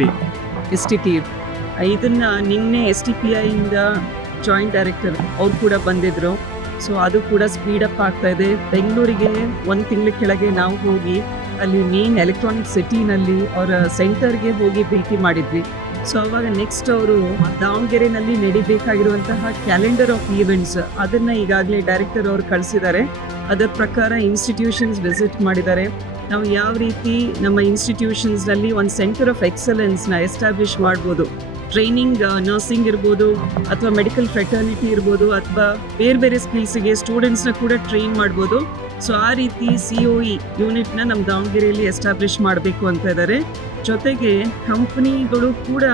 ಮಾಡಿದ್ವಿ S T P ಇದನ್ನ ನಿನ್ನೆ ಎಸ್ ಟಿ ಪಿ ಐಯಿಂದ ಜಾಯಿಂಟ್ ಡೈರೆಕ್ಟರ್ ಅವ್ರು ಕೂಡ ಬಂದಿದ್ರು. ಸೊ ಅದು ಕೂಡ ಸ್ಪೀಡಪ್ ಆಗ್ತಾ ಇದೆ. ಬೆಂಗಳೂರಿಗೆ ಒಂದು ತಿಂಗಳ ಕೆಳಗೆ ನಾವು ಹೋಗಿ ಅಲ್ಲಿ ಮೇನ್ ಎಲೆಕ್ಟ್ರಾನಿಕ್ ಸಿಟಿನಲ್ಲಿ ಅವರ ಸೆಂಟರ್ಗೆ ಹೋಗಿ ಭೇಟಿ ಮಾಡಿದ್ವಿ. ಸೊ ಅವಾಗ ನೆಕ್ಸ್ಟ್ ಅವರು ದಾವಣಗೆರೆನಲ್ಲಿ ನಡಿಬೇಕಾಗಿರುವಂತಹ ಕ್ಯಾಲೆಂಡರ್ ಆಫ್ ಈವೆಂಟ್ಸ್ ಅದನ್ನು ಈಗಾಗಲೇ ಡೈರೆಕ್ಟರ್ ಅವರು ಕಳಿಸಿದ್ದಾರೆ. ಅದರ ಪ್ರಕಾರ ಇನ್ಸ್ಟಿಟ್ಯೂಷನ್ಸ್ ವಿಸಿಟ್ ಮಾಡಿದ್ದಾರೆ. ನಾವು ಯಾವ ರೀತಿ ನಮ್ಮ ಇನ್ಸ್ಟಿಟ್ಯೂಷನ್ಸ್ನಲ್ಲಿ ಒಂದು ಸೆಂಟರ್ ಆಫ್ ಎಕ್ಸಲೆನ್ಸ್ನ ಎಸ್ಟಾಬ್ಲಿಷ್ ಮಾಡ್ಬೋದು. ಟ್ರೈನಿಂಗ್ ನರ್ಸಿಂಗ್ ಇರ್ಬೋದು, ಅಥವಾ ಮೆಡಿಕಲ್ ಫೆಟರ್ನಿಟಿ ಇರ್ಬೋದು, ಅಥವಾ ಬೇರೆ ಬೇರೆ ಸ್ಕಿಲ್ಸ್ಗೆ ಸ್ಟೂಡೆಂಟ್ಸ್ನ ಕೂಡ ಟ್ರೈನ್ ಮಾಡ್ಬೋದು. ಸೊ ಆ ರೀತಿ ಸಿ ಒ ಇ ಯೂನಿಟ್ನ ನಮ್ಮ ದಾವಣಗೆರೆಯಲ್ಲಿ ಎಸ್ಟಾಬ್ಲಿಷ್ ಮಾಡಬೇಕು ಅಂತ ಇದ್ದಾರೆ ಜೊತೆಗೆ ಕಂಪ್ನಿಗಳು ಕೂಡ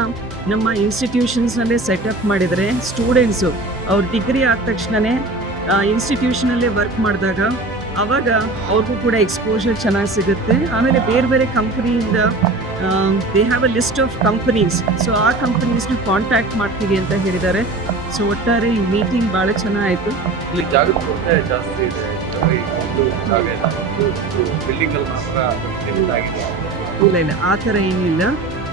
ನಮ್ಮ ಇನ್ಸ್ಟಿಟ್ಯೂಷನ್ಸ್ನಲ್ಲೇ ಸೆಟಪ್ ಮಾಡಿದರೆ ಸ್ಟೂಡೆಂಟ್ಸು ಅವ್ರ ಡಿಗ್ರಿ ಆದ ತಕ್ಷಣವೇ ಇನ್ಸ್ಟಿಟ್ಯೂಷನಲ್ಲೇ ವರ್ಕ್ ಮಾಡಿದಾಗ ಅವಾಗ ಅವ್ರಿಗೂ ಕೂಡ ಎಕ್ಸ್ಪೋಜರ್ ಚೆನ್ನಾಗಿ ಸಿಗುತ್ತೆ. ಆಮೇಲೆ ಬೇರೆ ಬೇರೆ ಕಂಪ್ನಿಯಿಂದ they have a list of companies so ಆ ಕಂಪನೀಸ್ನ ಕಾಂಟ್ಯಾಕ್ಟ್ ಮಾಡ್ತೀವಿ ಅಂತ ಹೇಳಿದ್ದಾರೆ. ಸೊ ಒಟ್ಟಾರೆ ಈ ಮೀಟಿಂಗ್ ಭಾಳ ಚೆನ್ನಾಗಾಯಿತು. ಇಲ್ಲಿ ಜಾಸ್ತಿ ಇದೆ. ಇಲ್ಲ ಆ ಥರ ಏನಿಲ್ಲ.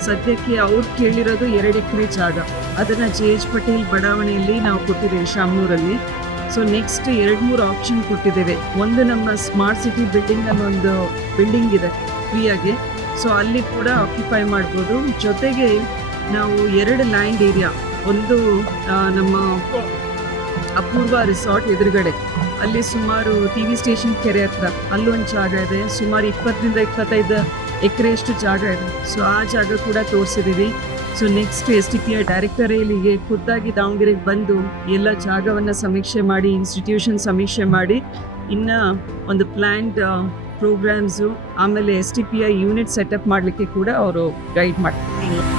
ಸದ್ಯಕ್ಕೆ ಅವ್ರು ಕೇಳಿರೋದು ಎರಡು ಎಕರೆ ಜಾಗ. ಅದನ್ನು ಜೆ ಎಚ್ ಪಟೇಲ್ ಬಡಾವಣೆಯಲ್ಲಿ ನಾವು ಕೊಟ್ಟಿದ್ದೇವೆ ಶಾಮನೂರಲ್ಲಿ. ಸೊ ನೆಕ್ಸ್ಟ್ ಎರಡು ಮೂರು ಆಪ್ಷನ್ ಕೊಟ್ಟಿದ್ದೇವೆ. ಒಂದು ನಮ್ಮ ಸ್ಮಾರ್ಟ್ ಸಿಟಿ ಬಿಲ್ಡಿಂಗ್ ಅಲ್ಲಿ ಒಂದು ಬಿಲ್ಡಿಂಗ್ ಇದೆ ಫ್ರೀಯಾಗಿ ಸೊ ಅಲ್ಲಿ ಕೂಡ ಆಕ್ಯುಪೈ ಮಾಡ್ಬೋದು. ಜೊತೆಗೆ ನಾವು ಎರಡು ಲ್ಯಾಂಡ್ ಏರಿಯಾ ಒಂದು ನಮ್ಮ ಅಪೂರ್ವ ರಿಸಾರ್ಟ್ ಎದುರುಗಡೆ. ಅಲ್ಲಿ ಸುಮಾರು ಟಿ ವಿ ಸ್ಟೇಷನ್ ಕೆರೆ ಹತ್ರ. ಅಲ್ಲೊಂದು ಜಾಗ ಇದೆ. ಸುಮಾರು ಇಪ್ಪತ್ತರಿಂದ ಇಪ್ಪತ್ತೈದು ಎಕರೆಯಷ್ಟು ಜಾಗ ಇದೆ. ಸೊ ಆ ಜಾಗ ಕೂಡ ತೋರಿಸಿದ್ದೀವಿ. So next S T P I ಡೈರೆಕ್ಟರೇ ಇಲ್ಲಿಗೆ ಖುದ್ದಾಗಿ ದಾವಣಗೆರೆಗೆ ಬಂದು ಎಲ್ಲ ಜಾಗವನ್ನು ಸಮೀಕ್ಷೆ ಮಾಡಿ ಇನ್ಸ್ಟಿಟ್ಯೂಷನ್ ಸಮೀಕ್ಷೆ ಮಾಡಿ, ಇನ್ನ ಒಂದು ಪ್ಲ್ಯಾಂಡ್ ಪ್ರೋಗ್ರಾಮ್ಸು ಆಮೇಲೆ S T P I unit setup ಮಾಡಲಿಕ್ಕೆ ಕೂಡ ಅವರು ಗೈಡ್ ಮಾಡ್ತಾರೆ.